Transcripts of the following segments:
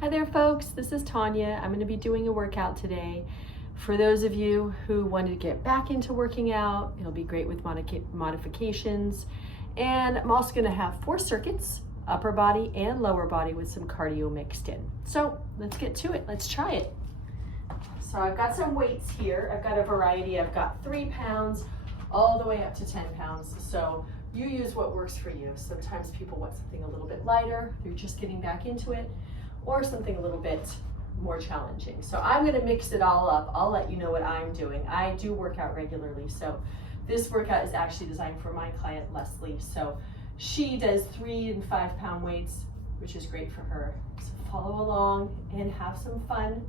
Hi there folks, this is Tanya. I'm going to be doing a workout today. For those of you who wanted to get back into working out, it'll be great with modifications. And I'm also going to have 4 circuits, upper body and lower body with some cardio mixed in. So let's get to it, let's try it. So I've got some weights here. I've got a variety. I've got 3 pounds all the way up to 10 pounds. So you use what works for you. Sometimes people want something a little bit lighter. They're just getting back into it. Or something a little bit more challenging. So I'm gonna mix it all up. I'll let you know what I'm doing. I do work out regularly, so this workout is actually designed for my client, Leslie. So she does 3 and 5 pound weights, which is great for her. So follow along and have some fun.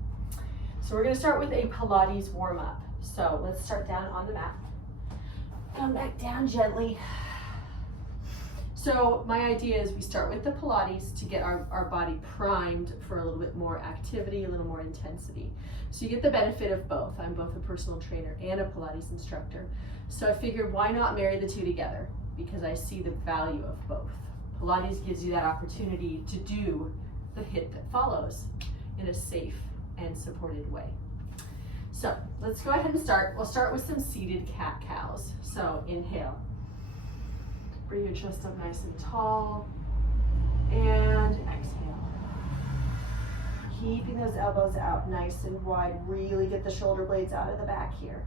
So we're gonna start with a Pilates warm up. So let's start down on the mat. Come back down gently. So my idea is we start with the Pilates to get our body primed for a little bit more activity, a little more intensity. So you get the benefit of both. I'm both a personal trainer and a Pilates instructor. So I figured why not marry the two together? Because I see the value of both. Pilates gives you that opportunity to do the HIIT that follows in a safe and supported way. So let's go ahead and start. We'll start with some seated cat-cows. So inhale. Bring your chest up nice and tall, and exhale. Keeping those elbows out nice and wide. Really get the shoulder blades out of the back here.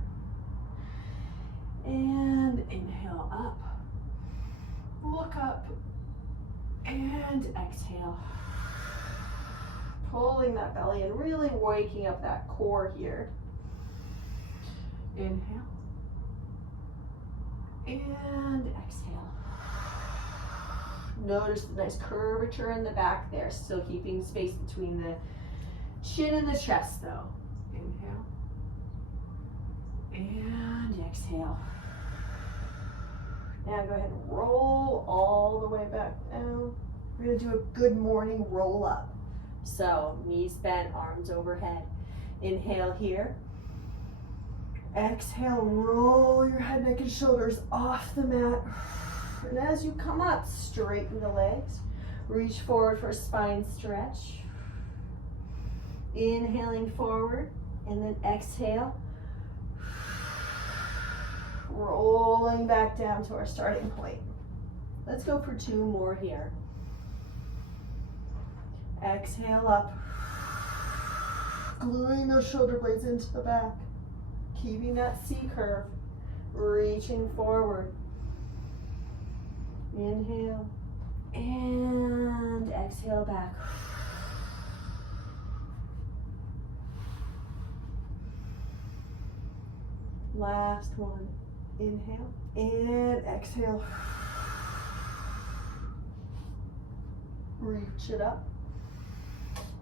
And inhale up, look up, and exhale. Pulling that belly and really waking up that core here. Inhale, and exhale. Notice the nice curvature in the back there, still keeping space between the chin and the chest though. Inhale, and exhale. Now go ahead and roll all the way back down. We're gonna do a good morning roll up. So knees bent, arms overhead. Inhale here. Exhale, roll your head, neck, and shoulders off the mat. And as you come up, straighten the legs. Reach forward for a spine stretch. Inhaling forward, and then exhale. Rolling back down to our starting point. Let's go for 2 more here. Exhale up. Gluing those shoulder blades into the back. Keeping that C curve. Reaching forward. Inhale and exhale back. Last one. Inhale and exhale. Reach it up.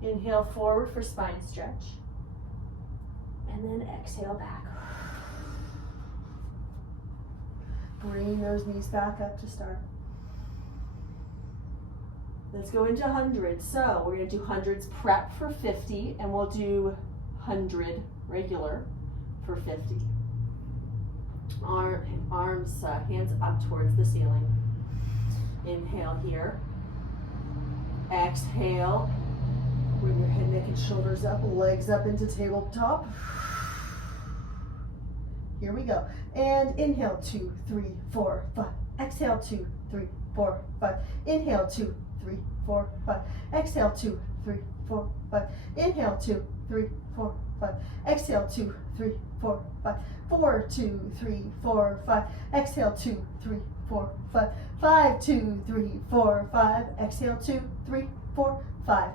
Inhale forward for spine stretch. And then exhale back. Bring those knees back up to start. Let's go into hundreds. So we're going to do hundreds prep for 50, and we'll do 100 regular for 50. Arms, hands up towards the ceiling. Inhale here. Exhale. Bring your head, neck, and shoulders up, legs up into tabletop. Here we go. And inhale, 2, 3, 4, 5. Exhale, 2, 3, 4, 5. Inhale, 2, 3, 4, 5. Exhale, 2, 3, 4, 5. Inhale, 2, 3, 4, 5. Exhale, 2, 3, 4, 5. 4, 2, 3, 4, 5. Exhale, 2, 3, 4, 5. 5, 2, 3, 4, 5. Exhale, 2, 3, 4, 5.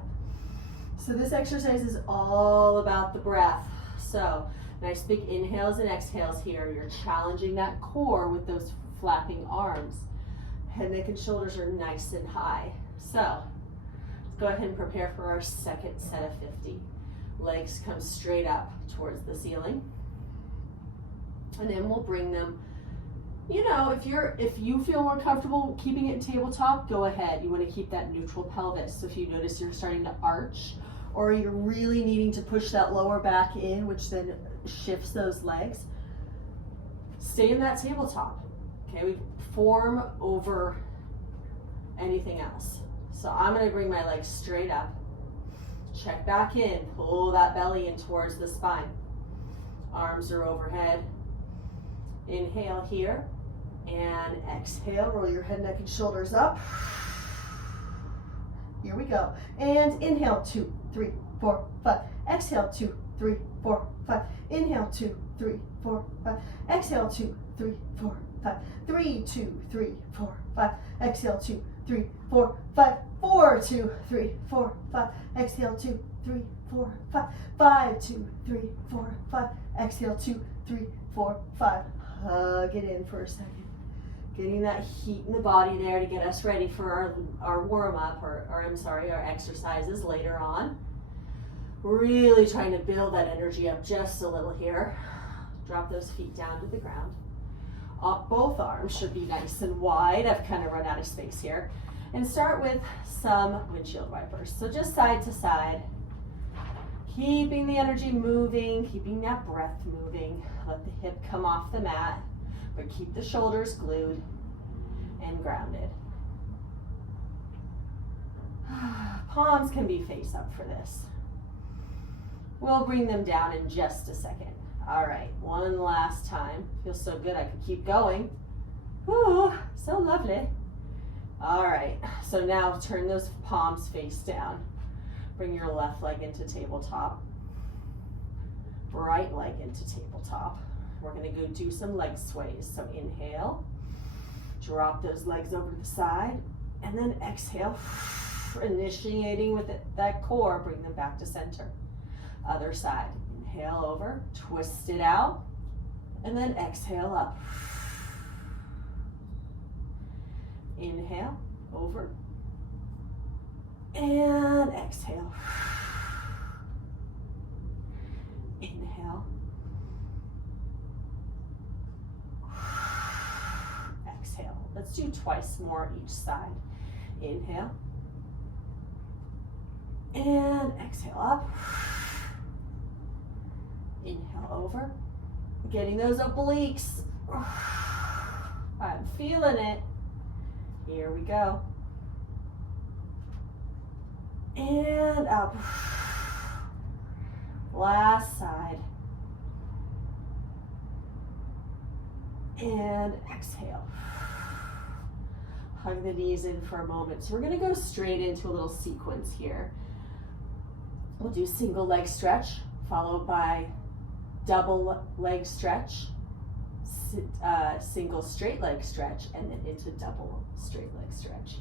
So this exercise is all about the breath. So nice big inhales and exhales here. You're challenging that core with those flapping arms. Head, neck, and shoulders are nice and high. So let's go ahead and prepare for our second set of 50. Legs come straight up towards the ceiling. And then we'll bring them, you know, if you feel more comfortable keeping it tabletop, go ahead. You want to keep that neutral pelvis. So if you notice you're starting to arch, or you're really needing to push that lower back in, which then shifts those legs, stay in that tabletop. Okay, we form over anything else. So I'm gonna bring my legs straight up. Check back in, pull that belly in towards the spine. Arms are overhead. Inhale here, and exhale, roll your head, neck, and shoulders up. Here we go. And inhale, 2, 3, 4, 5. Exhale, 2, 3, 4, 5. Inhale, 2, 3, 4, 5. Exhale, 2, 3, 4, 5. 3, 2, 3, 4, 5. Exhale, 2, 3, 4, 5. 4, 2, 3, 4, 5. Exhale, 2, 3, 4, 5. 5, 2, 3, 4, 5. Exhale, 2, 3, 4, 5. Hug it in for a second. Getting that heat in the body there to get us ready for our warm-up, or our exercises later on. Really trying to build that energy up just a little here. Drop those feet down to the ground. Both arms should be nice and wide. I've kind of run out of space here. And start with some windshield wipers. So just side to side. Keeping the energy moving, keeping that breath moving. Let the hip come off the mat, but keep the shoulders glued and grounded. Palms can be face up for this. We'll bring them down in just a second. All right, one last time. Feels so good, I could keep going. Ooh, so lovely. All right, so now turn those palms face down. Bring your left leg into tabletop. Right leg into tabletop. We're gonna go do some leg sways. So inhale, drop those legs over to the side, and then exhale, initiating with that core, bring them back to center. Other side, inhale over, twist it out, and then exhale up. Inhale, over, and exhale. Inhale. Exhale. Let's do twice more each side. Inhale. And exhale up. Inhale over. Getting those obliques. I'm feeling it. Here we go. And up. Last side. And exhale. Hug the knees in for a moment. So we're going to go straight into a little sequence here. We'll do single leg stretch, followed by double leg stretch, single straight leg stretch, and then into double straight leg stretch.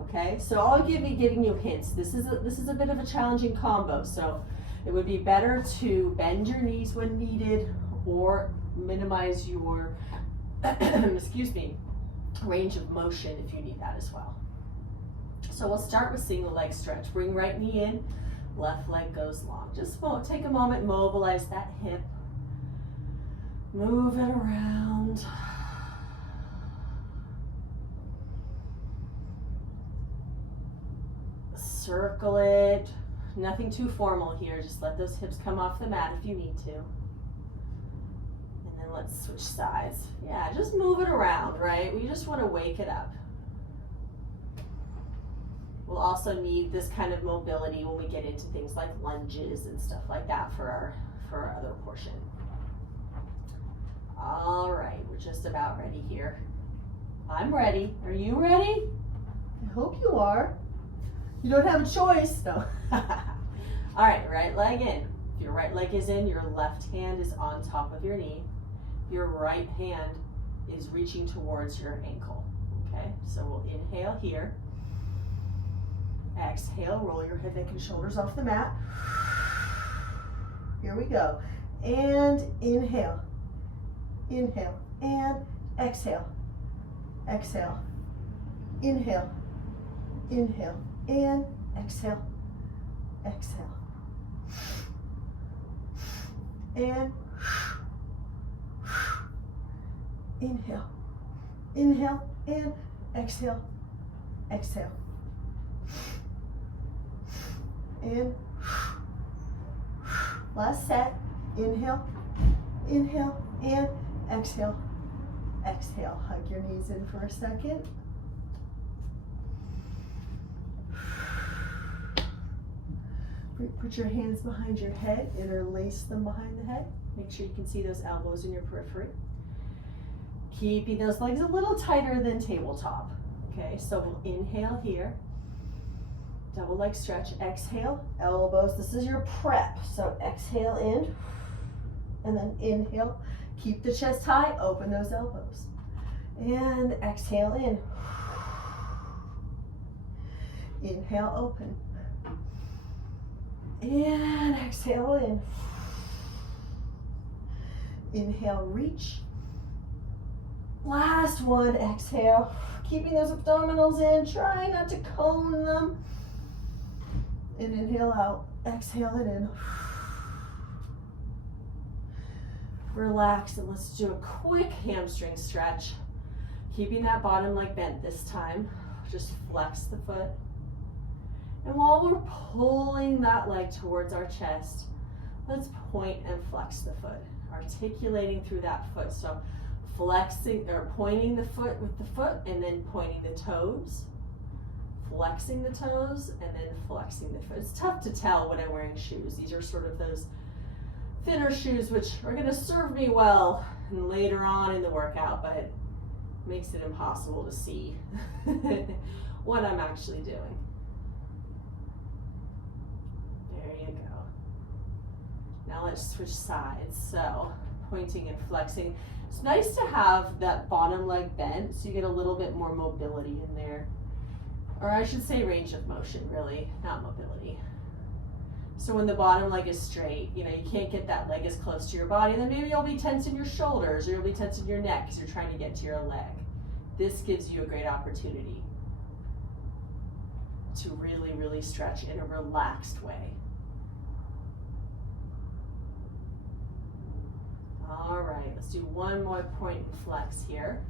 Okay, so I'll be giving you hints. This is a bit of a challenging combo, so it would be better to bend your knees when needed or minimize your excuse me, range of motion if you need that as well. So we'll start with single leg stretch. Bring right knee in, left leg goes long. Just take a moment, mobilize that hip, move it around. Circle it. Nothing too formal here. Just let those hips come off the mat if you need to. And then let's switch sides. Yeah, just move it around, right? We just want to wake it up. We'll also need this kind of mobility when we get into things like lunges and stuff like that for our other portion. All right, we're just about ready here. I'm ready. Are you ready? I hope you are. You don't have a choice. No. All right, right leg in. If your right leg is in, your left hand is on top of your knee. Your right hand is reaching towards your ankle. Okay, so we'll inhale here. Exhale, roll your head, neck, and shoulders off the mat. Here we go. And inhale. Inhale. And exhale. Exhale. Inhale. Inhale. And exhale. Exhale. And inhale. Inhale. And exhale. Exhale. And last set. Inhale. Inhale. And exhale. Exhale. Hug your knees in for a second. Put your hands behind your head, interlace them behind the head. Make sure you can see those elbows in your periphery. Keeping those legs a little tighter than tabletop. Okay, so we'll inhale here. Double leg stretch, exhale, elbows. This is your prep. So exhale in, and then inhale. Keep the chest high, open those elbows. And exhale in. Inhale, open. And exhale in. Inhale, reach. Last one, exhale. Keeping those abdominals in, try not to cone them. And inhale out, exhale it in. Relax, and let's do a quick hamstring stretch. Keeping that bottom leg bent this time. Just flex the foot. And while we're pulling that leg towards our chest, let's point and flex the foot. Articulating through that foot. So flexing or pointing the foot with the foot, and then pointing the toes. Flexing the toes, and then flexing the foot. It's tough to tell when I'm wearing shoes. These are sort of those thinner shoes which are going to serve me well later on in the workout, but it makes it impossible to see what I'm actually doing. There you go. Now let's switch sides. So pointing and flexing. It's nice to have that bottom leg bent so you get a little bit more mobility in there. Or I should say range of motion, really, not mobility. So when the bottom leg is straight, you can't get that leg as close to your body, then maybe you'll be tense in your shoulders, or you'll be tense in your neck because you're trying to get to your leg. This gives you a great opportunity to really, really stretch in a relaxed way. All right, let's do one more point and flex here.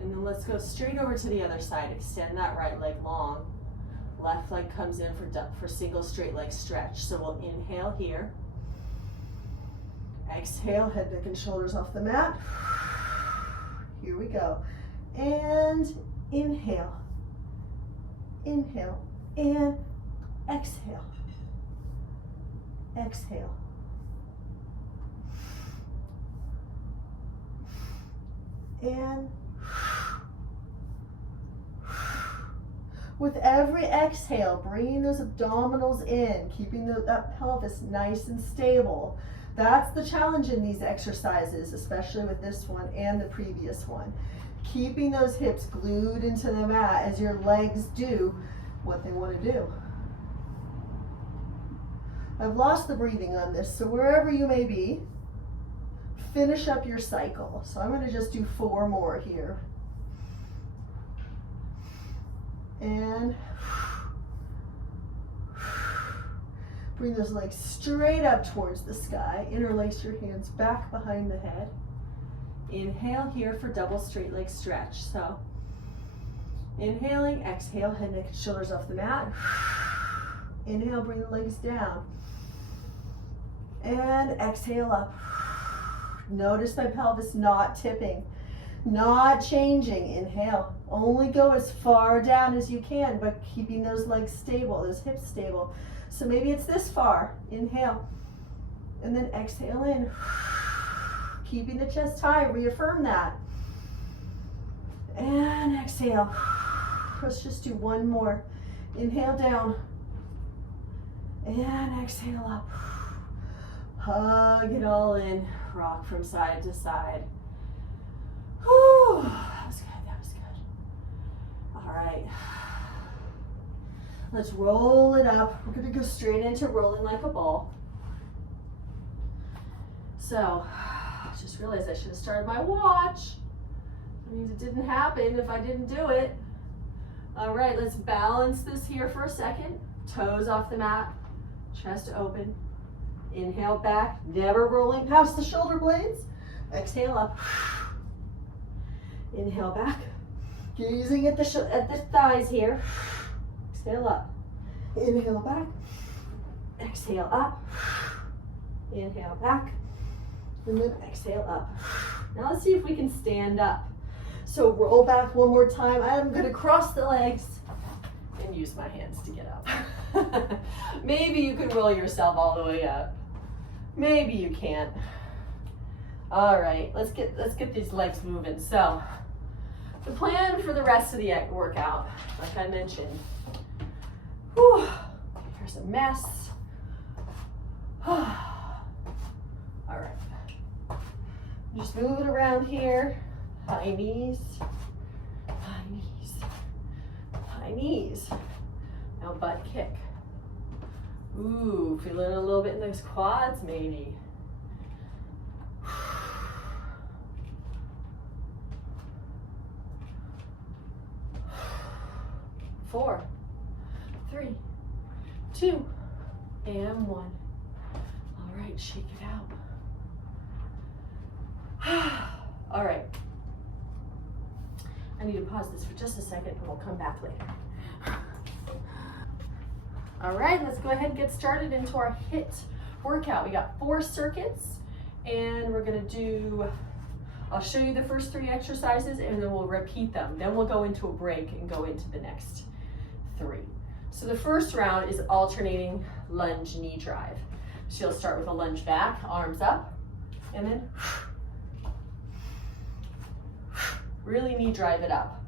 And then let's go straight over to the other side. Extend that right leg long. Left leg comes in for single straight leg stretch. So we'll inhale here. Exhale, head, neck, and shoulders off the mat. Here we go. And inhale. Inhale. And exhale. Exhale. And with every exhale, bringing those abdominals in, keeping that pelvis nice and stable. That's the challenge in these exercises, especially with this one and the previous one. Keeping those hips glued into the mat as your legs do what they want to do. I've lost the breathing on this, so wherever you may be, finish up your cycle. So I'm going to just do 4 more here. And bring those legs straight up towards the sky. Interlace your hands back behind the head. Inhale here for double straight leg stretch. So inhaling, exhale, head, neck, and shoulders off the mat. Inhale, bring the legs down. And exhale up. Notice my pelvis not tipping, not changing. Inhale. Only go as far down as you can, but keeping those legs stable, those hips stable. So maybe it's this far. Inhale. And then exhale in. Keeping the chest high. Reaffirm that. And exhale. Let's just do 1 more. Inhale down. And exhale up. Hug it all in. Rock from side to side. Whew. That was good. That was good. All right. Let's roll it up. We're going to go straight into rolling like a ball. So, I just realized I should have started my watch. That means it didn't happen if I didn't do it. All right, let's balance this here for a second. Toes off the mat, chest open. Inhale back, never rolling past the shoulder blades. Exhale up. Inhale back, gazing at the thighs here. Exhale up. Inhale back. Exhale up. Inhale back. And then exhale up. Now let's see if we can stand up. So roll back 1 more time. I'm going to cross the legs and use my hands to get up. Maybe you can roll yourself all the way up. Maybe you can't. All right, let's get these legs moving. So the plan for the rest of the workout, like I mentioned, whew, here's a mess. All right, just move it around here. High knees, high knees, high knees. Now butt kick. Ooh, feel it a little bit in those quads maybe. 4, 3, 2, and 1. All right, shake it out. All right. I need to pause this for just a second and we'll come back later. All right, let's go ahead and get started into our HIIT workout. We got 4 circuits and we're gonna do, I'll show you the first 3 exercises and then we'll repeat them. Then we'll go into a break and go into the next 3. So the first round is alternating lunge knee drive. So you'll start with a lunge back, arms up, and then really knee drive it up.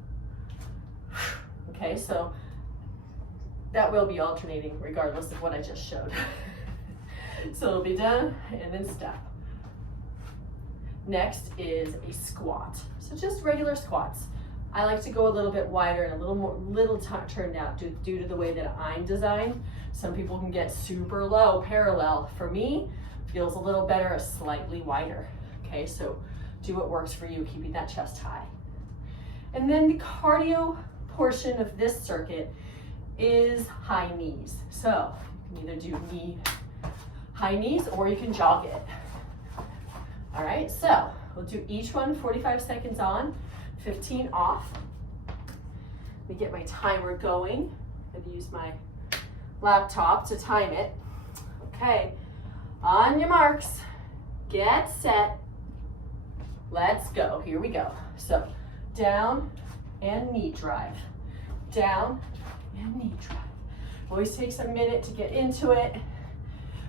Okay, so that will be alternating regardless of what I just showed. So it'll be down and then step. Next is a squat. So just regular squats. I like to go a little bit wider and a little turned out due to the way that I'm designed. Some people can get super low parallel. For me, feels a little better, slightly wider. Okay, so do what works for you, keeping that chest high. And then the cardio portion of this circuit is high knees. So you can either do high knees or you can jog it. All right, so we'll do each one 45 seconds on, 15 off. Let me get my timer going. I'm gonna use my laptop to time it. Okay, on your marks, get set, let's go. Here we go. So down and knee drive, down and knee drive. Always takes a minute to get into it.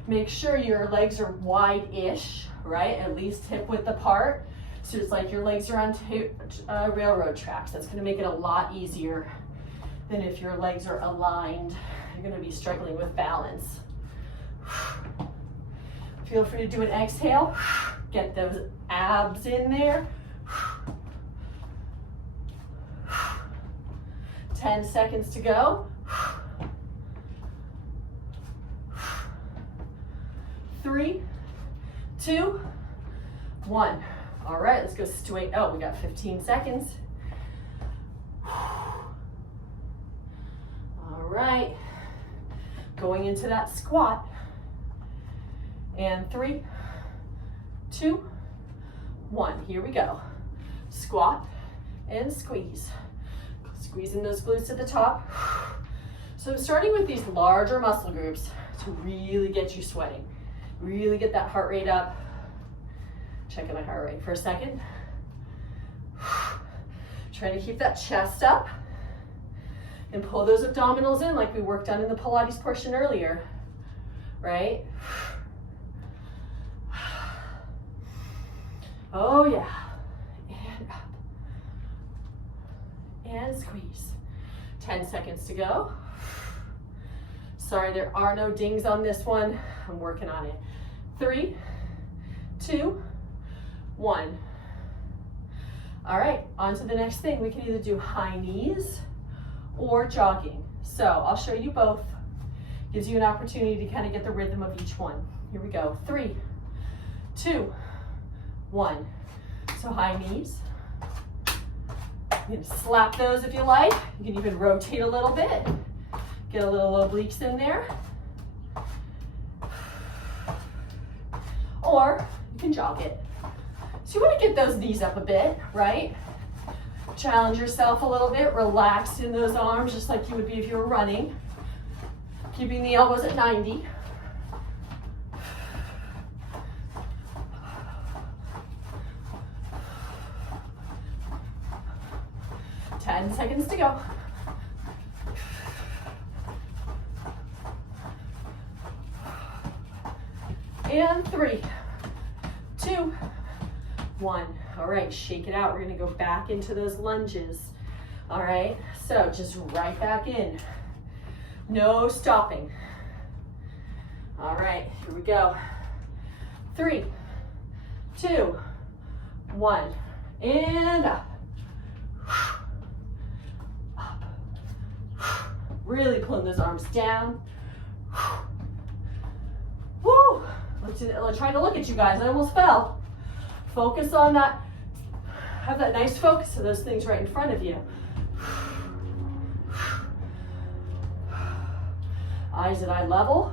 Make sure your legs are wide-ish, right? At least hip width apart. So it's like your legs are on railroad tracks. That's gonna make it a lot easier than if your legs are aligned. You're gonna be struggling with balance. Feel free to do an exhale. Get those abs in there. 10 seconds to go. 3, 2, 1. All right, let's go straight. Oh, we got 15 seconds. All right, going into that squat. And 3, 2, 1. Here we go. Squat and squeeze. Squeezing those glutes at the top. So I'm starting with these larger muscle groups to really get you sweating. Really get that heart rate up. Checking my heart rate for a second. Trying to keep that chest up and pull those abdominals in like we worked on in the Pilates portion earlier, right? Oh yeah, and up, and squeeze. 10 seconds to go. Sorry, there are no dings on this one. I'm working on it. 3, 2, 1. All right, on to the next thing. We can either do high knees or jogging. So I'll show you both. Gives you an opportunity to kind of get the rhythm of each one. Here we go. 3, 2, 1. So high knees. You can slap those if you like. You can even rotate a little bit. Get a little obliques in there. Or you can jog it. So you want to get those knees up a bit, right? Challenge yourself a little bit. Relax in those arms just like you would be if you were running. Keeping the elbows at 90. Ten seconds to go. And 3, 2, 1. All right, shake it out. We're gonna go back into those lunges. All right, so just right back in. No stopping. All right, here we go. 3, 2, 1, and up. Up. Really pulling those arms down. Woo! Let's try to look at you guys. I almost fell. Focus on that. Have that nice focus of those things right in front of you. Eyes at eye level.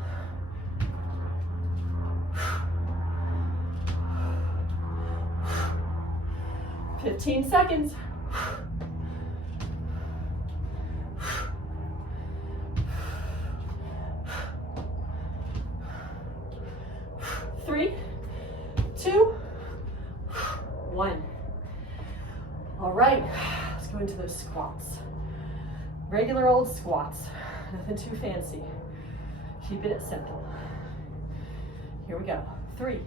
"15 seconds. Three, 2, 1. All right, let's go into those squats. Regular old squats, nothing too fancy. Keep it simple. Here we go. 3,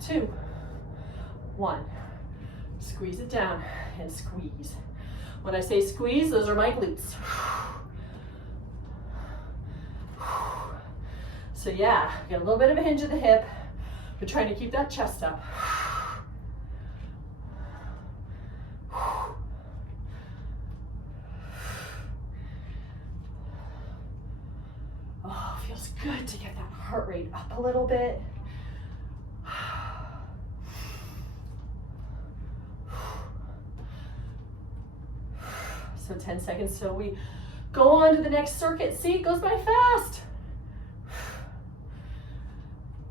2, 1. Squeeze it down and squeeze. When I say squeeze, those are my glutes. So yeah, get a little bit of a hinge at the hip, but trying to keep that chest up. Oh, feels good to get that heart rate up a little bit. So 10 seconds till we go on to the next circuit. See, it goes by fast.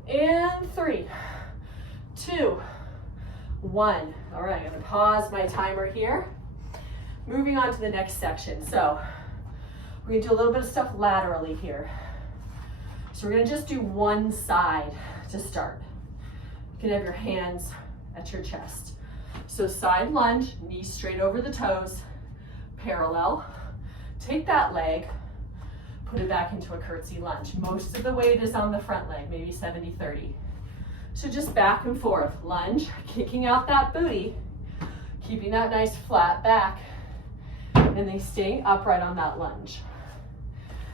And 3, 2, 1. All right, I'm gonna pause my timer here. Moving on to the next section. So we're gonna do a little bit of stuff laterally here. So we're gonna just do one side to start. You can have your hands at your chest. So side lunge, knees straight over the toes, parallel. Take that leg, put it back into a curtsy lunge. Most of the weight is on the front leg, maybe 70-30. So just back and forth, lunge, kicking out that booty, keeping that nice flat back, and then staying upright on that lunge.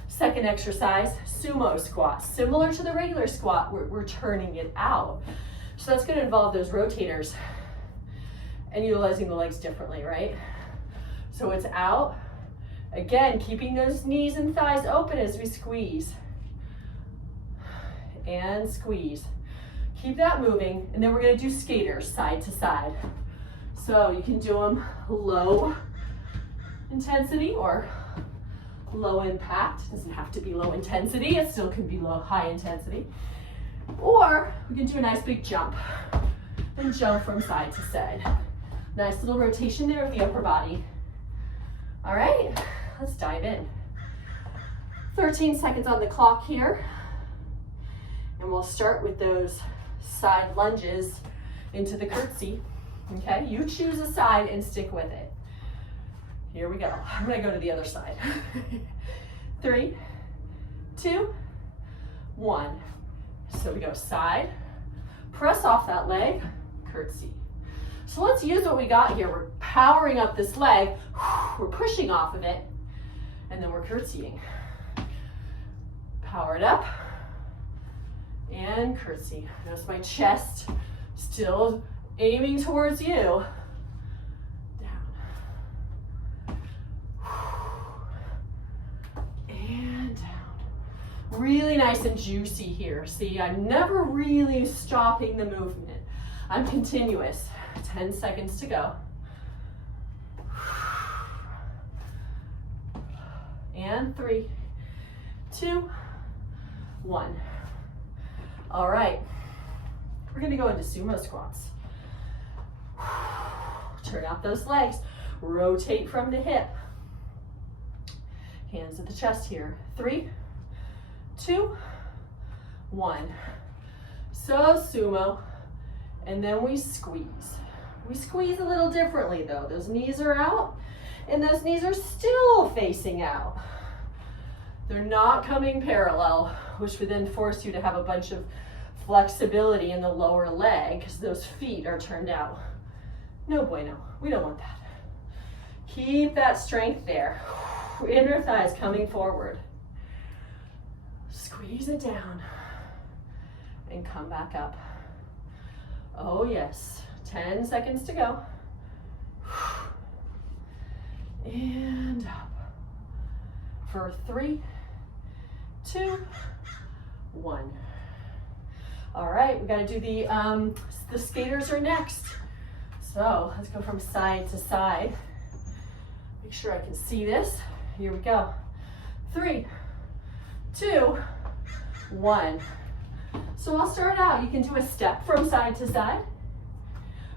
Second exercise, sumo squat. Similar to the regular squat, we're turning it out. So that's gonna involve those rotators and utilizing the legs differently, right? So it's out. Again, keeping those knees and thighs open as we squeeze. And squeeze. Keep that moving, and then we're gonna do skaters side to side. So you can do them low intensity or low impact. It doesn't have to be low intensity, it still can be high intensity. Or we can do a nice big jump and jump from side to side. Nice little rotation there of the upper body. All right, let's dive in. 13 seconds on the clock here. And we'll start with those side lunges into the curtsy. Okay, you choose a side and stick with it. Here we go. I'm gonna go to the other side. 3, 2, 1. So we go side, press off that leg, curtsy. So let's use what we got here. We're powering up this leg, we're pushing off of it, and then we're curtsying. Power it up, and curtsy. Notice my chest still aiming towards you. Down. And down. Really nice and juicy here. See, I'm never really stopping the movement. I'm continuous. 10 seconds to go. And 3, 2, 1. All right, we're gonna go into sumo squats. Turn out those legs, rotate from the hip. Hands at the chest here. 3, 2, 1. So sumo, and then we squeeze. We squeeze a little differently though. Those knees are out, and those knees are still facing out. They're not coming parallel, which would then force you to have a bunch of flexibility in the lower leg because those feet are turned out. No bueno, we don't want that. Keep that strength there. Inner thighs coming forward. Squeeze it down and come back up. Oh yes, 10 seconds to go. And up. For 3, 2, 1. All right, we got to do the skaters are next. So let's go from side to side. Make sure I can see this. Here we go. 3, 2, 1. So I'll start out. You can do a step from side to side,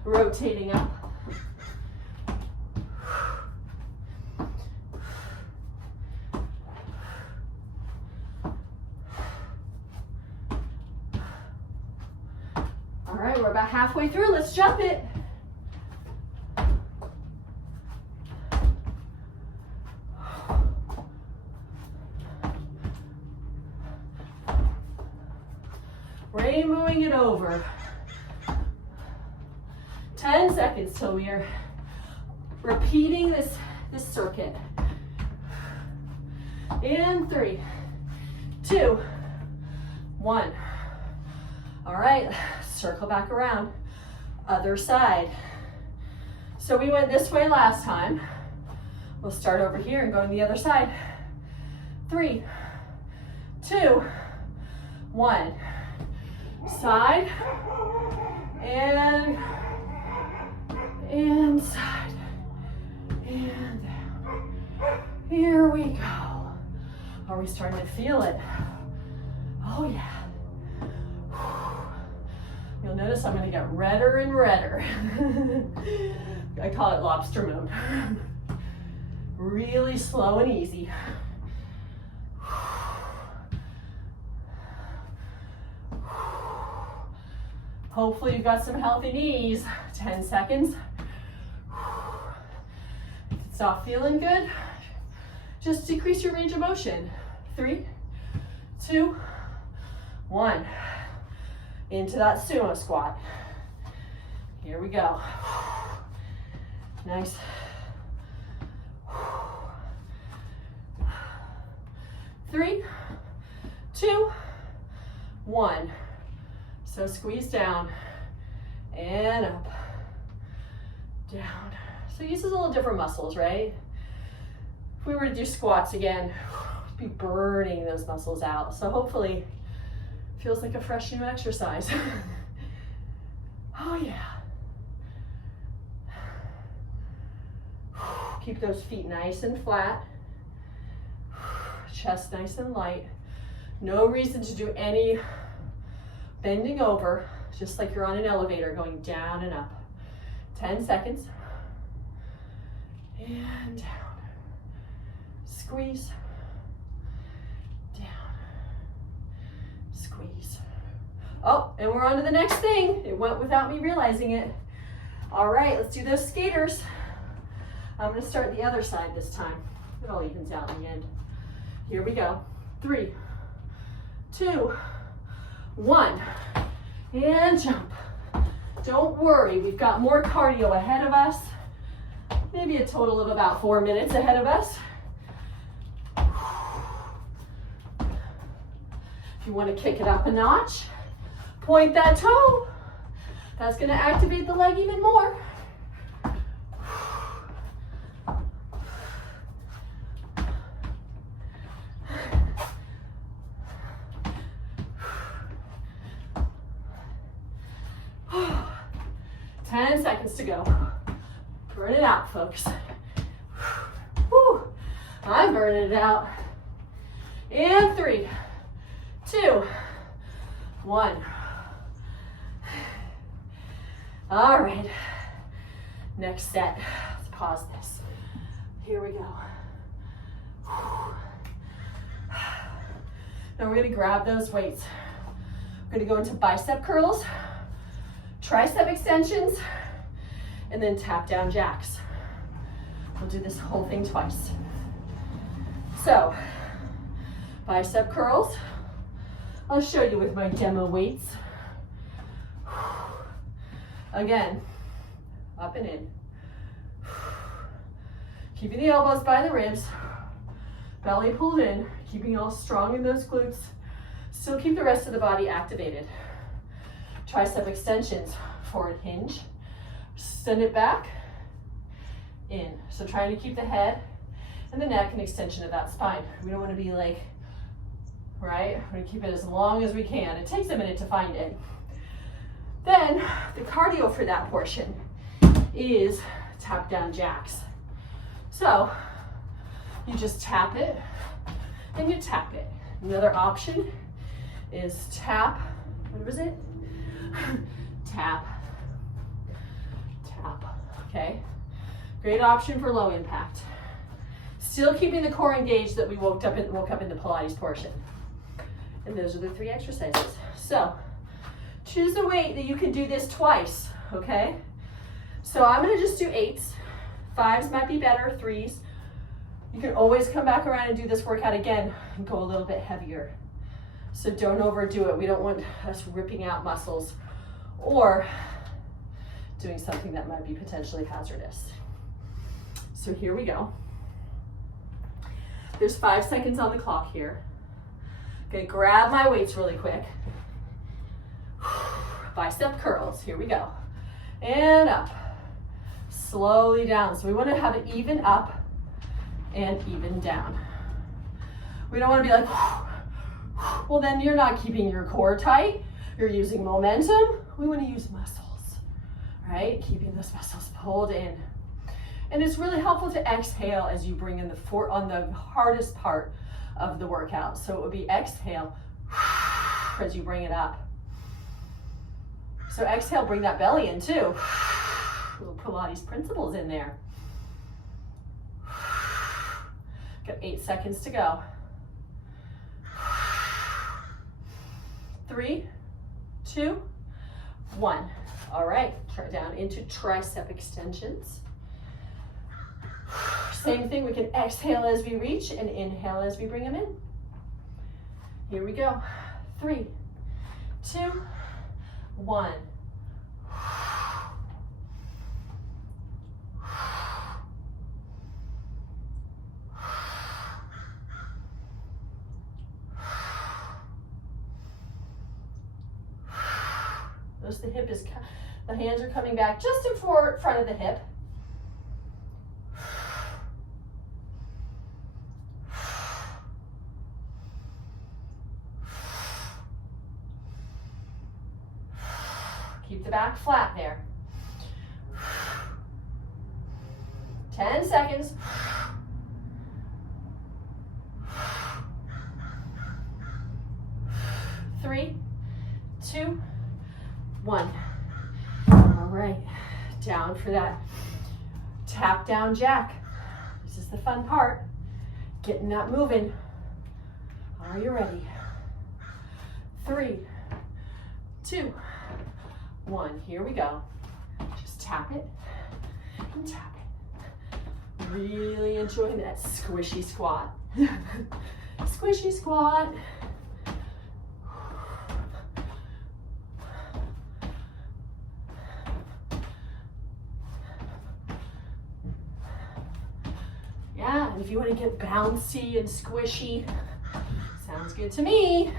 rotating up. All right, we're about halfway through. Let's jump it. Rainbowing it over. 10 seconds till we are repeating this circuit. And 3, 2, 1. All right, circle back around. Other side. So we went this way last time. We'll start over here and go to the other side. 3, 2, 1. Side and side and down. Here we go. Are we starting to feel it? Oh yeah. You'll notice I'm going to get redder and redder. I call it lobster mode. Really slow and easy. Hopefully you've got some healthy knees. 10 seconds. If it's not feeling good, just decrease your range of motion. 3, 2, 1. Into that sumo squat. Here we go. Nice. 3, 2, 1. So squeeze down and up, down. So it uses a little different muscles, right? If we were to do squats again, we'd be burning those muscles out. So hopefully it feels like a fresh new exercise. Oh yeah. Keep those feet nice and flat. Chest nice and light. No reason to do any bending over, just like you're on an elevator going down and up. 10 seconds. And down. Squeeze. Down. Squeeze. Oh, and we're on to the next thing. It went without me realizing it. All right, let's do those skaters. I'm going to start the other side this time. It all evens out in the end. Here we go. 3, 2, 1, and jump. Don't worry, we've got more cardio ahead of us. Maybe a total of about 4 minutes ahead of us. If you want to kick it up a notch, point that toe. That's going to activate the leg even more. To go. Burn it out, folks. Whew. I'm burning it out. And 3, 2, 1. All right. Next set. Let's pause this. Here we go. Now we're going to grab those weights. We're going to go into bicep curls, tricep extensions, and then tap down jacks. We'll do this whole thing twice. So, bicep curls. I'll show you with my demo weights. Again, up and in. Keeping the elbows by the ribs, belly pulled in, keeping all strong in those glutes. Still keep the rest of the body activated. Tricep extensions, forward hinge, send it back, in. So trying to keep the head and the neck an extension of that spine. We don't want to be like, right? We're going to keep it as long as we can. It takes a minute to find it. Then the cardio for that portion is tap down jacks. So you just tap it and you tap it. Another option is tap, what was it? Tap, tap, okay? Great option for low impact. Still keeping the core engaged that we woke up in the Pilates portion. And those are the 3 exercises. So choose a weight that you can do this twice, okay? So I'm gonna just do 8s. 5s might be better, 3s. You can always come back around and do this workout again and go a little bit heavier. So don't overdo it. We don't want us ripping out muscles or doing something that might be potentially hazardous. So here we go. There's 5 seconds on the clock here. Okay, grab my weights really quick. Bicep curls, here we go. And up, slowly down. So we want to have it even up and even down. We don't want to be like, well, then you're not keeping your core tight. You're using momentum. We want to use muscles, right? Keeping those muscles pulled in. And it's really helpful to exhale as you bring in on the hardest part of the workout. So it would be exhale as you bring it up. So exhale, bring that belly in too. Little Pilates principles in there. Got 8 seconds to go. 3, 2, 1. All right, down into tricep extensions. Same thing, we can exhale as we reach and inhale as we bring them in. Here we go. 3, 2, 1. Notice the hip is, the hands are coming back just in front of the hip. Keep the back flat there. 10 seconds. 3, 2, 1. All right, down for that tap down jack. This is the fun part, getting that moving. Are you ready? 3, 2, 1. Here we go. Just tap it and tap it. Really enjoying that squishy squat. Squishy squat. Yeah, and if you want to get bouncy and squishy, sounds good to me.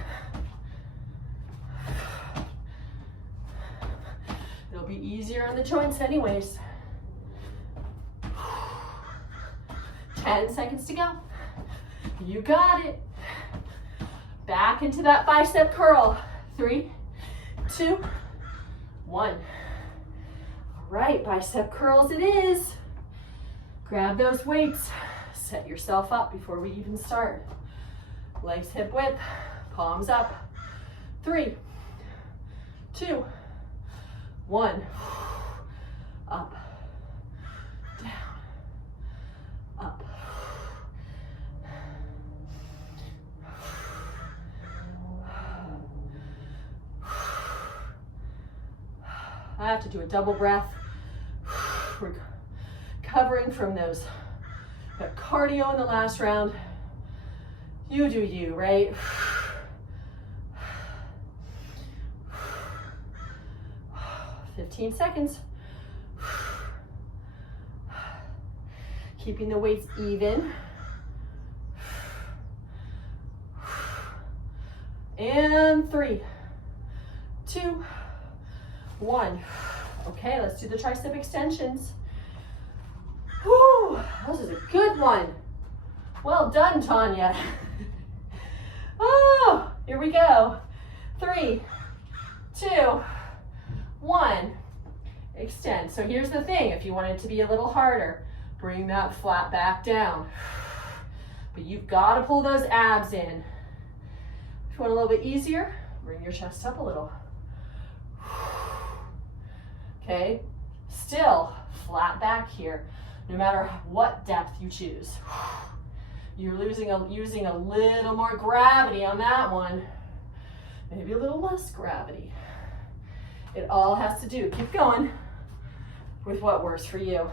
It'll be easier on the joints anyways. 10 seconds to go. You got it. Back into that bicep curl. 3, 2, 1. All right, bicep curls it is. Grab those weights. Set yourself up before we even start. Legs hip width, palms up. 3, 2, 1. Up, down, up. I have to do a double breath. We're recovering from those that cardio in the last round. You do you, right? 15 seconds. Keeping the weights even. And 3, 2, 1. Okay, let's do the tricep extensions. Whew, this is a good one. Well done, Tanya. Oh, here we go. 3, 2, 1. Extend. So here's the thing, if you want it to be a little harder, bring that flat back down. But you've got to pull those abs in. If you want a little bit easier, bring your chest up a little. Okay, still flat back here, no matter what depth you choose. You're using a little more gravity on that one, maybe a little less gravity. It all has to do, keep going with what works for you.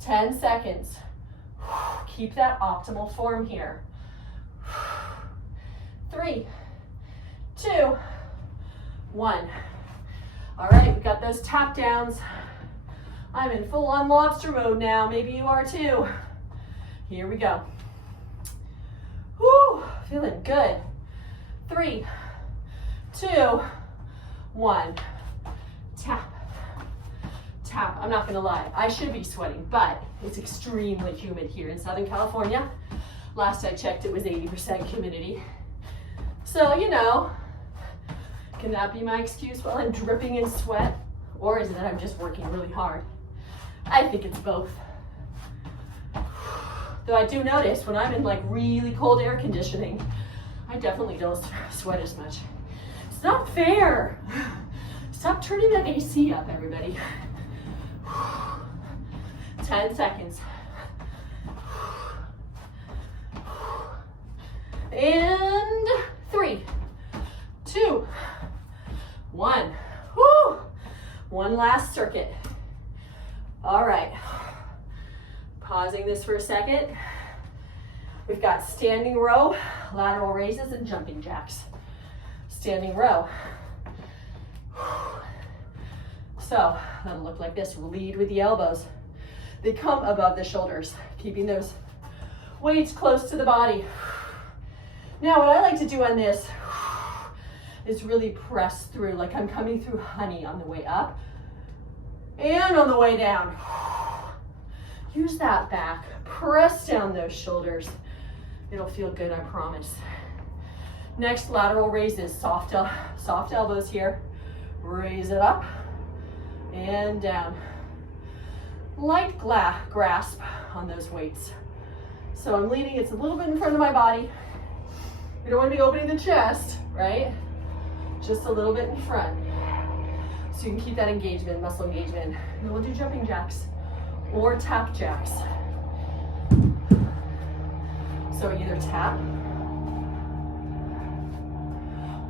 10 seconds. Keep that optimal form here. 3, 2, 1. All right, we got those tap downs. I'm in full on lobster mode now. Maybe you are too. Here we go. Whoo, feeling good. 3, 2, 1. Tap, tap. I'm not gonna lie, I should be sweating, but it's extremely humid here in Southern California. Last I checked, it was 80% humidity. So, you know, can that be my excuse while I'm dripping in sweat? Or is it that I'm just working really hard? I think it's both. Though I do notice when I'm in like really cold air conditioning, I definitely don't sweat as much. It's not fair. Stop turning that AC up, everybody. 10 seconds. And 3, 2, 1. Woo! One last circuit. All right. Pausing this for a second. We've got standing row, lateral raises, and jumping jacks. Standing row. So that'll look like this. Lead with the elbows. They come above the shoulders, keeping those weights close to the body. Now what I like to do on this is really press through, like I'm coming through honey on the way up and on the way down. Use that back, press down those shoulders. It'll feel good, I promise. Next, lateral raises, soft elbows here. Raise it up and down. Light grasp on those weights. So I'm leaning, it's a little bit in front of my body. You don't want to be opening the chest, right? Just a little bit in front. So you can keep that engagement, muscle engagement. And we'll do jumping jacks or tap jacks. So either tap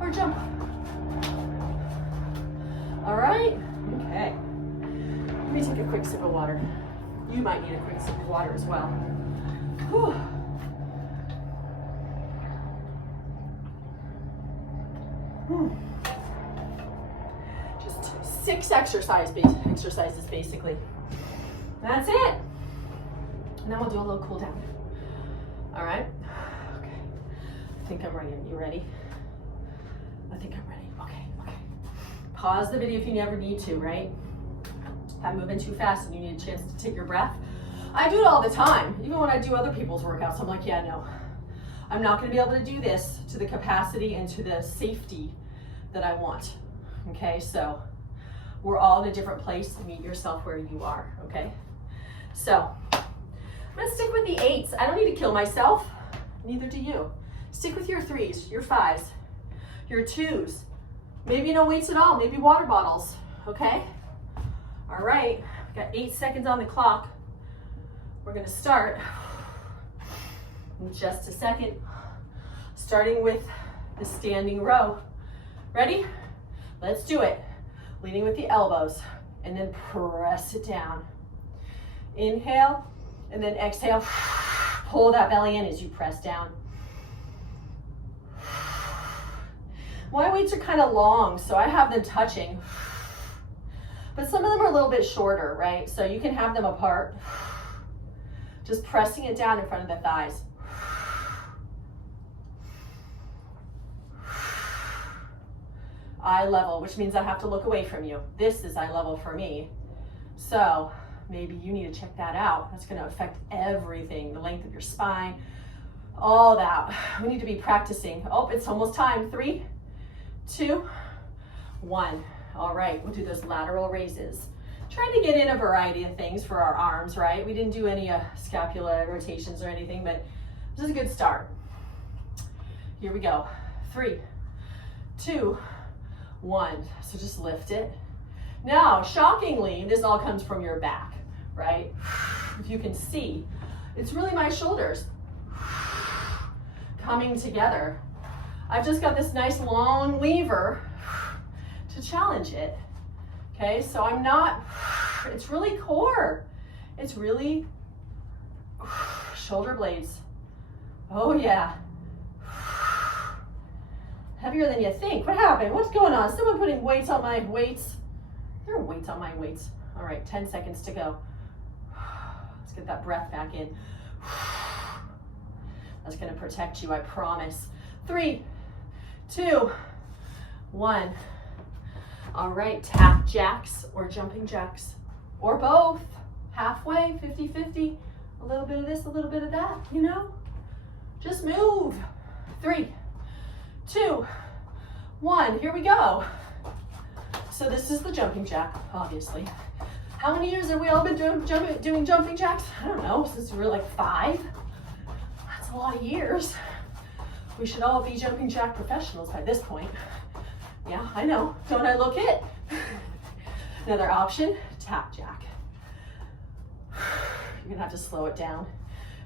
or jump. All right, okay. Let me take a quick sip of water. You might need a quick sip of water as well. Whew. Just 6 exercises basically. That's it. And then we'll do a little cool down. All right. Okay. I think I'm ready. Are you ready? I think I'm ready. Okay. Pause the video if you never need to, right? If I'm moving too fast and you need a chance to take your breath. I do it all the time. Even when I do other people's workouts, I'm like, yeah, no. I'm not going to be able to do this to the capacity and to the safety that I want. Okay, so we're all in a different place to meet yourself where you are. Okay, so I'm going to stick with the 8s. I don't need to kill myself. Neither do you. Stick with your 3s, your 5s, your 2s. Maybe no weights at all. Maybe water bottles. Okay. All right. Got 8 seconds on the clock. We're going to start in just a second, starting with the standing row. Ready? Let's do it. Leading with the elbows and then press it down. Inhale and then exhale. Pull that belly in as you press down. My weights are kind of long, so I have them touching. But some of them are a little bit shorter, right? So you can have them apart. Just pressing it down in front of the thighs. Eye level, which means I have to look away from you. This is eye level for me. So maybe you need to check that out. That's going to affect everything, the length of your spine, all that. We need to be practicing. Oh, it's almost time. 3, 2, 1. All right, we'll do those lateral raises. Trying to get in a variety of things for our arms, right? We didn't do any scapula rotations or anything, but this is a good start. Here we go. 3, 2, 1. So just lift it. Now, shockingly, this all comes from your back, right? If you can see, it's really my shoulders coming together. I've just got this nice long lever to challenge it. Okay, so I'm not, it's really core. It's really shoulder blades. Oh yeah. Heavier than you think. What happened? What's going on? Someone putting weights on my weights. There are weights on my weights. All right, 10 seconds to go. Let's get that breath back in. That's gonna protect you, I promise. 3, 2, 1. All right, tap jacks or jumping jacks, or both, halfway, 50-50, a little bit of this, a little bit of that, you know? Just move. 3, 2, 1, here we go. So this is the jumping jack, obviously. How many years have we all been doing jumping jacks? I don't know, since we were like 5. That's a lot of years. We should all be jumping jack professionals by this point. Yeah, I know. Don't I look it? Another option, tap jack. You're gonna have to slow it down.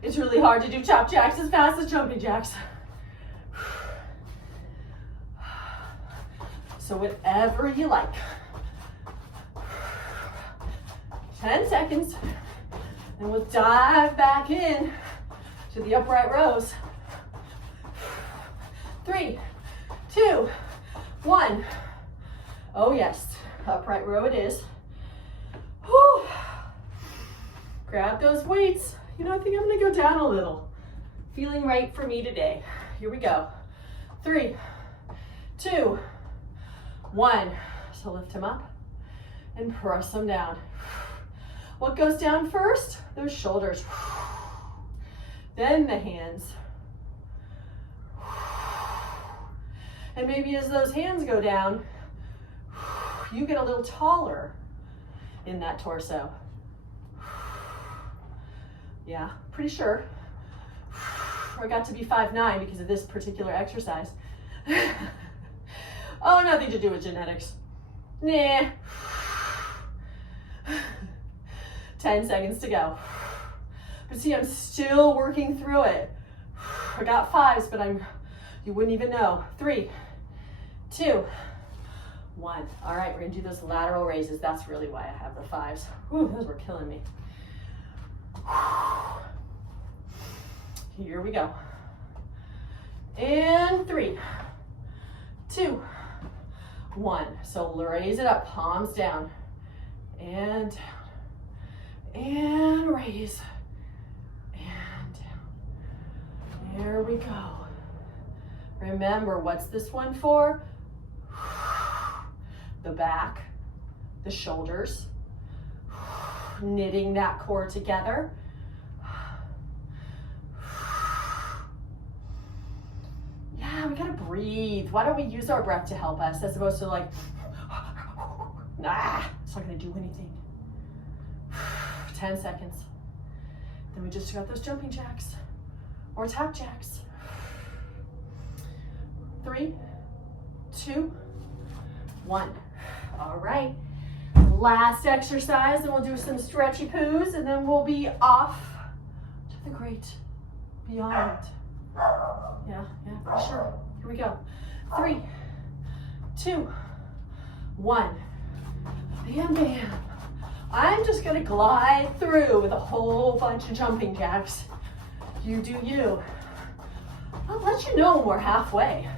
It's really hard to do tap jacks as fast as jumping jacks. So whatever you like. 10 seconds, and we'll dive back in to the upright rows. 3, 2, 1. Oh yes, upright row it is. Whew. Grab those weights. You know, I think I'm gonna go down a little. Feeling right for me today. Here we go. 3, 2, 1. So lift him up and press them down. What goes down first? Those shoulders. Then the hands. And maybe as those hands go down, you get a little taller in that torso. Yeah, pretty sure. I got to be 5'9" because of this particular exercise. Oh, nothing to do with genetics. Nah. 10 seconds to go. But see, I'm still working through it. I got 5s, but you wouldn't even know. 3, 2, 1. All right, we're gonna do those lateral raises. That's really why I have the 5s. Whew, those were killing me. Here we go. And 3, 2, 1. So raise it up, palms down, and down, and raise, and down. There we go. Remember, what's this one for? The back, the shoulders, knitting that core together. Yeah, we gotta breathe. Why don't we use our breath to help us as opposed to like, nah, it's not gonna do anything. 10 seconds. Then we just got those jumping jacks or tap jacks. 3, 2, 1. All right. Last exercise, and we'll do some stretchy poos, and then we'll be off to the great beyond. Yeah, for sure. Here we go. 3, 2, 1. Bam, bam. I'm just gonna glide through with a whole bunch of jumping jacks. You do you. I'll let you know when we're halfway.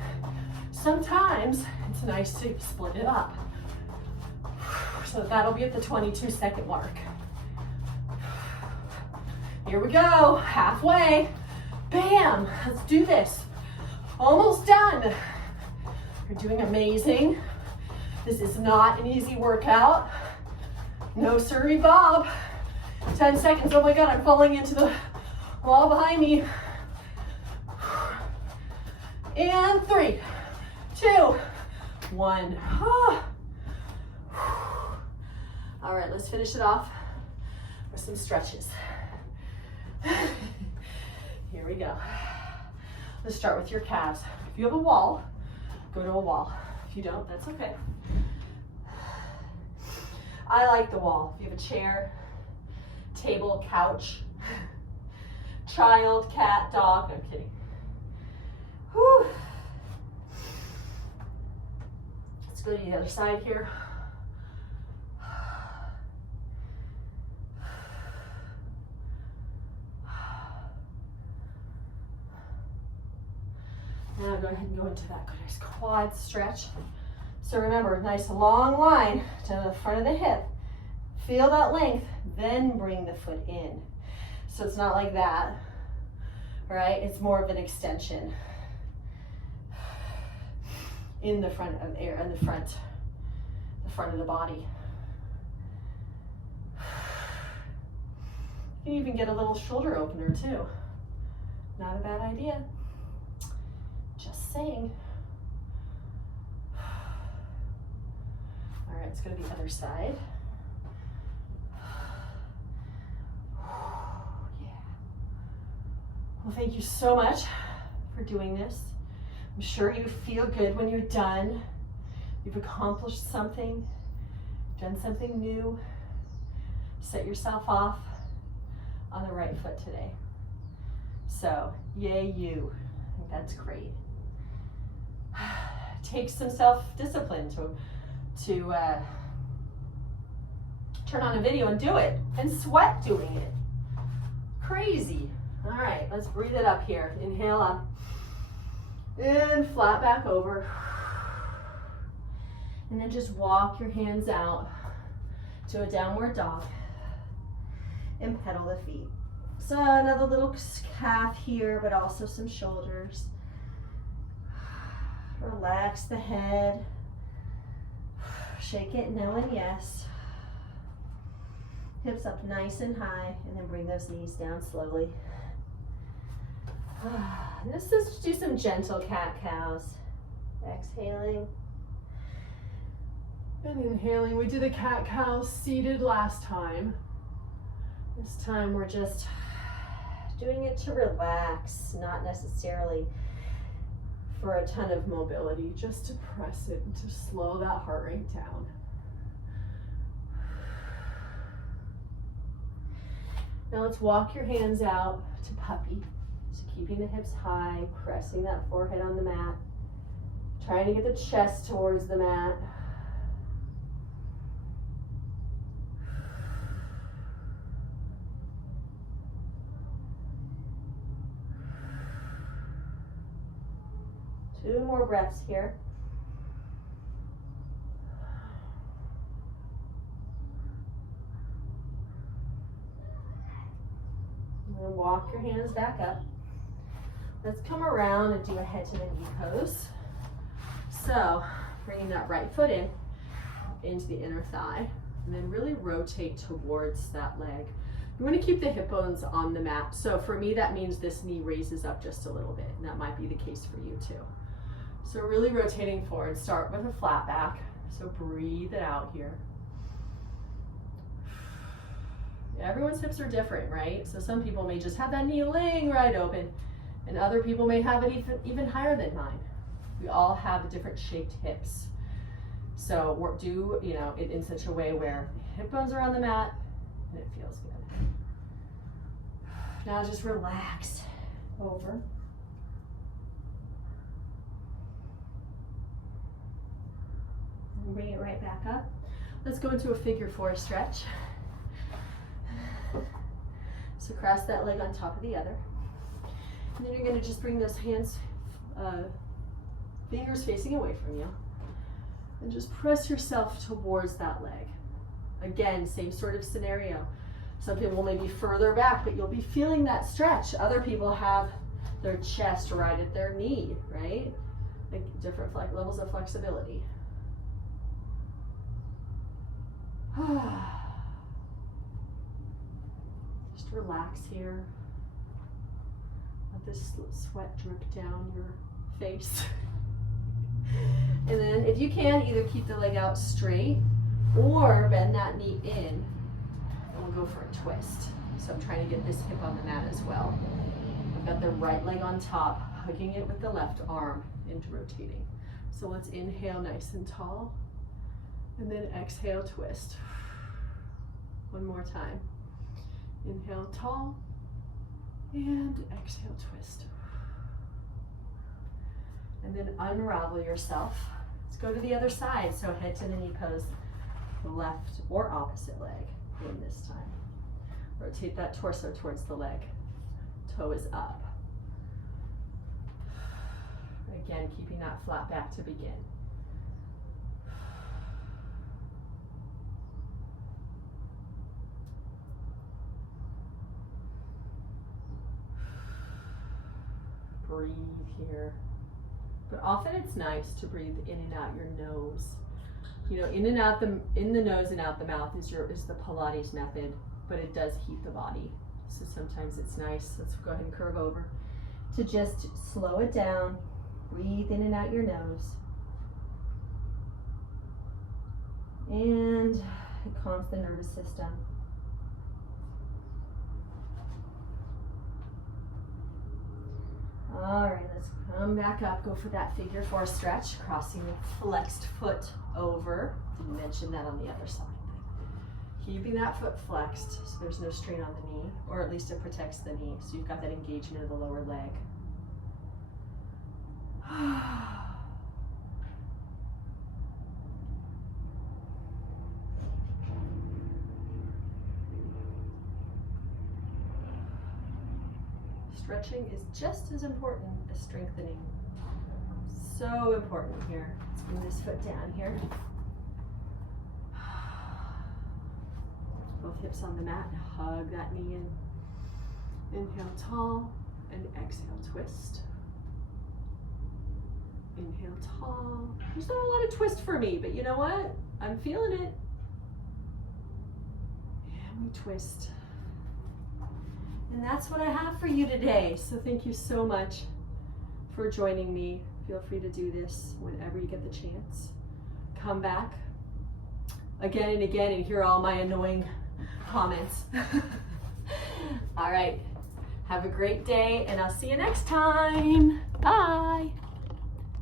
Sometimes it's nice to split it up. So that'll be at the 22-second mark. Here we go, halfway. Bam, let's do this. Almost done. You're doing amazing. This is not an easy workout. No siree, Bob. 10 seconds, oh my God, I'm falling into the wall behind me. And 3, 2, 1. All right, let's finish it off with some stretches. Here we go. Let's start with your calves. If you have a wall, go to a wall. If you don't, that's okay. I like the wall. If you have a chair, table, couch, child, cat, dog, no, I'm kidding. Whew. Let's go to the other side here. Now go ahead and go into that nice quad stretch. So remember, nice long line to the front of the hip. Feel that length, then bring the foot in. So it's not like that, right? It's more of an extension in the front of air, in the front of the body. You can even get a little shoulder opener too. Not a bad idea. Just saying. All right, let's go to the other side. Yeah. Well, thank you so much for doing this. I'm sure you feel good when you're done. You've accomplished something, done something new, set yourself off on the right foot today. So, yay you. I think that's great. Take some self-discipline to turn on a video and do it, and sweat doing it. Crazy. All right, let's breathe it up here. Inhale up, and flat back over. And then just walk your hands out to a downward dog and pedal the feet. So another little calf here, but also some shoulders. Relax the head. Shake it, no and yes. Hips up nice and high, and then bring those knees down slowly. Let's just do some gentle cat-cows. Exhaling. And inhaling. We did a cat-cow seated last time. This time we're just doing it to relax, not necessarily for a ton of mobility, Just to press it and to slow that heart rate down. Now let's walk your hands out to puppy. So keeping the hips high, pressing that forehead on the mat. Trying to get the chest towards the mat. Two more breaths here. And then walk your hands back up. Let's come around and do a head to the knee pose. So bringing that right foot in, into the inner thigh, and then really rotate towards that leg. You want to keep the hip bones on the mat. So for me, that means this knee raises up just a little bit, and that might be the case for you too. So really rotating forward. Start with a flat back. So breathe it out here. Everyone's hips are different, right? So some people may just have that knee laying right open, and other people may have it even higher than mine. We all have different shaped hips. So do it in such a way where hip bones are on the mat and it feels good. Now just relax over. And bring it right back up. Let's go into a figure four stretch. So cross that leg on top of the other. And then you're going to just bring those hands fingers facing away from you. And just press yourself towards that leg. Again, same sort of scenario. Some people may be further back, but you'll be feeling that stretch. Other people have their chest right at their knee, right? Like different levels of flexibility. Just relax here. Let this sweat drip down your face. And then if you can, either keep the leg out straight or bend that knee in, and we'll go for a twist. So I'm trying to get this hip on the mat as well. I've got the right leg on top, hugging it with the left arm and rotating. So let's inhale nice and tall, and then exhale, twist. One more time. Inhale, tall, and exhale, twist. And then unravel yourself. Let's go to the other side. So head to the knee pose, left or opposite leg in this time. Rotate that torso towards the leg. Toe is up. Again, keeping that flat back to begin. Breathe here. But often it's nice to breathe in and out your nose. You know, in and out in the nose and out the mouth is the Pilates method, but it does heat the body. So sometimes it's nice. Let's go ahead and curve over. To just slow it down, breathe in and out your nose. And it calms the nervous system. All right, let's come back up. Go for that figure four stretch, crossing the flexed foot over. Didn't mention that on the other side. Keeping that foot flexed so there's no strain on the knee, or at least it protects the knee. So you've got that engagement of the lower leg. Stretching is just as important as strengthening. So important here. Let's bring this foot down here. Both hips on the mat. Hug that knee in. Inhale tall and exhale twist. Inhale tall. There's not a lot of twist for me, but you know what? I'm feeling it. And we twist. And that's what I have for you today. So thank you so much for joining me. Feel free to do this whenever you get the chance. Come back again and again and hear all my annoying comments. All right. Have a great day, and I'll see you next time. Bye.